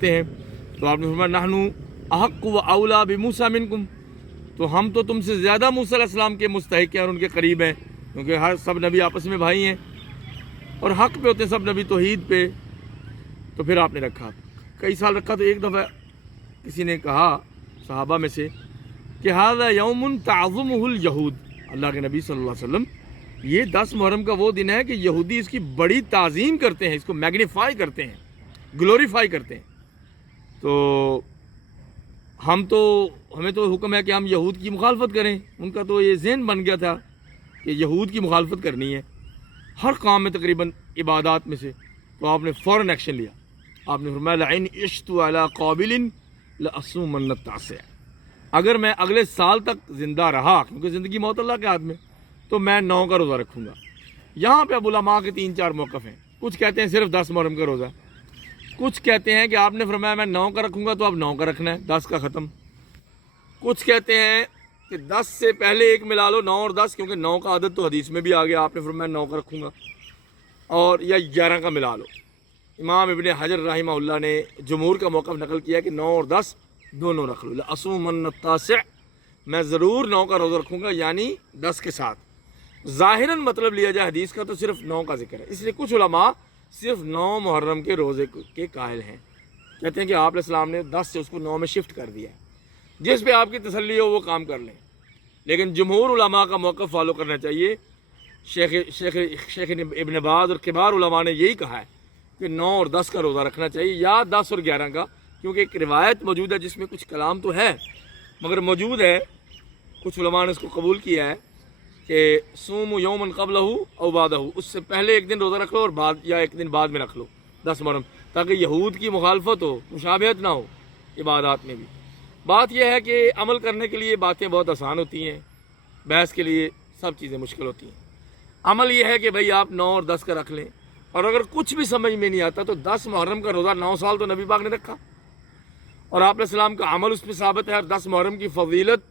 रखते हैं। तो आपने फरमाया नहनु अहक्कु व औला बिमूसा मिनकुम, तो हम तो तुमसे ज़्यादा मूसा अलैहिस्सलाम के मुस्तहिक हैं और उनके करीब हैं, क्योंकि हर सब नबी आपस में भाई हैं और हक़ पे होते हैं सब नबी, तौहीद पे। तो फिर आपने रखा, कई साल रखा। तो एक दफ़ा किसी ने कहा सहाबा में से कि हाज़ा यौमुन ताज़ुमुहुल यहूद, अल्लाह के नबी सल्लल्लाहु अलैहि वसल्लम, ये 10 मुहर्रम का वो दिन है कि यहूदी इसकी बड़ी ताज़ीम करते हैं, इसको मैग्नीफाई करते हैं, ग्लोरीफाई करते हैं। तो हमें तो हुक्म है कि हम यहूद की मुखालफत करें। उनका तो ये ज़हन बन गया था कि यहूद की मुखालफत करनी है हर काम में, तकरीबन इबादत में से। तो आपने फ़ौरन एक्शन लिया। आपने फरमाया लइन इश्तु अला क़ाबिलिन लअसूमन तासिअ, अगर मैं अगले साल तक ज़िंदा रहा, क्योंकि ज़िंदगी मौत अल्लाह के हाथ में, तो मैं 9 का रोज़ा रखूँगा। यहाँ पे उलमा के 3-4 मौक़िफ़ हैं। कुछ कहते हैं सिर्फ 10 मुहर्रम का रोज़ा, कुछ कहते हैं कि आपने फरमाया मैं 9 का रखूँगा तो अब 9 का रखना है, 10 का ख़त्म। कुछ कहते हैं कि 10 से पहले एक मिला लो, 9 और 10, क्योंकि 9 का आदत तो हदीस में भी आ गया, आपने फरमाया 9 का रखूँगा, और या 11 का मिला लो। इमाम इब्न हजर रहमहुल्लाह ने जमहूर का मौक़िफ़ नकल किया कि 9 और 10 दोनों रख लो। लअसूमन तासिअ, मैं ज़रूर 9 का रोज़ा रखूँगा, यानी 10 के साथ। ज़ाहिरन मतलब लिया जाए हदीस का तो सिर्फ 9 का जिक्र है, इसलिए कुछ उलमा सिर्फ 9 मुहर्रम के रोज़े के कायल हैं। कहते हैं कि आप अलैहिस्सलाम ने 10 से उसको 9 में शिफ्ट कर दिया है, जिस पे आपकी तसल्ली हो वो काम कर लें। लेकिन जमहूर उलमा का मौक़िफ़ फॉलो करना चाहिए। शेख इब्न बाज़ और किबार उलमा ने यही कहा है कि 9 और 10 का रोज़ा रखना चाहिए, या 10 और 11 का, क्योंकि एक रिवायत मौजूद है जिसमें कुछ कलाम तो है मगर मौजूद है, कुछ उलमा ने इसको कबूल किया है कि सूमु यौमन क़ब्लहू औ बादहू, उससे पहले एक दिन रोज़ा रख लो और बाद या एक दिन बाद में रख लो 10 मुहर्रम, ताकि यहूद की मुखालफत हो, मुशाबहत ना हो इबादत में भी। बात यह है कि अमल करने के लिए बातें बहुत आसान होती हैं, बहस के लिए सब चीज़ें मुश्किल होती हैं। अमल यह है कि भाई आप 9 और 10 का रख लें, और अगर कुछ भी समझ में नहीं आता तो 10 मुहर्रम का रोज़ा 9 साल तो नबी पाक ने रखा और आप अलैहिस्सलाम का अमल उसमें साबित है, और 10 मुहर्रम की फजीलत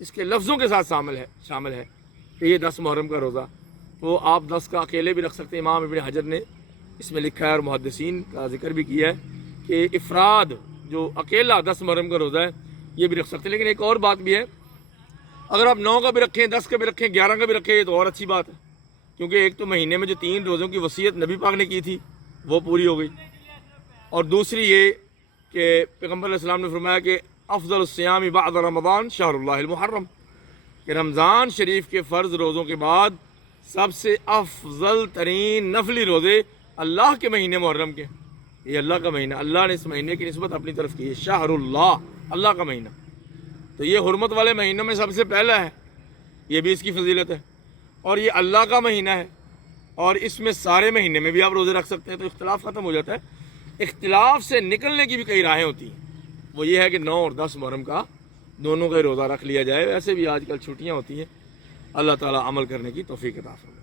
इसके लफ्ज़ों के साथ शामिल है कि ये 10 मुहर्रम का रोज़ा, तो आप 10 का अकेले भी रख सकते हैं। इमाम इब्न हजर ने इसमें लिखा है और मुहद्दिसीन का जिक्र भी किया है कि इफ़राद जो अकेला 10 मुहर्रम का रोज़ा है ये भी रख सकते हैं। लेकिन एक और बात भी है, अगर आप 9 का भी रखें, 10 का भी रखें, 11 का भी रखें, ये तो और अच्छी बात है, क्योंकि एक तो महीने में जो 3 रोज़ों की वसीयत नबी पाक ने की थी वो पूरी हो गई, और दूसरी ये कि पैगम्बर अलैहिस्सलाम ने फरमाया कि अफ़ज़लुस सियाम बअद रमज़ान शहरुल्लाहिल मुहर्रम, कि रमज़ान शरीफ के फ़र्ज़ रोज़ों के बाद सबसे अफजल तरीन नफली रोज़े अल्लाह के महीने मुहर्रम के, ये अल्लाह का महीना, अल्लाह ने इस महीने की निस्बत अपनी तरफ की है, शाहरुल्लाह, अल्लाह का महीना, तो ये हुर्मत वाले महीनों में सबसे पहला है, ये भी इसकी फजीलत है, और ये अल्लाह का महीना है, और इसमें सारे महीने में भी आप रोज़े रख सकते हैं। तो इख्तिलाफ ख़त्म हो जाता है। इख्तिलाफ से निकलने की भी कई राहें होती हैं, वो ये है कि 9 और 10 मुहर्रम का दोनों का रोज़ा रख लिया जाए। वैसे भी आजकल छुट्टियाँ होती हैं, अल्लाह ताला अमल करने की तौफीक अता फरमाए।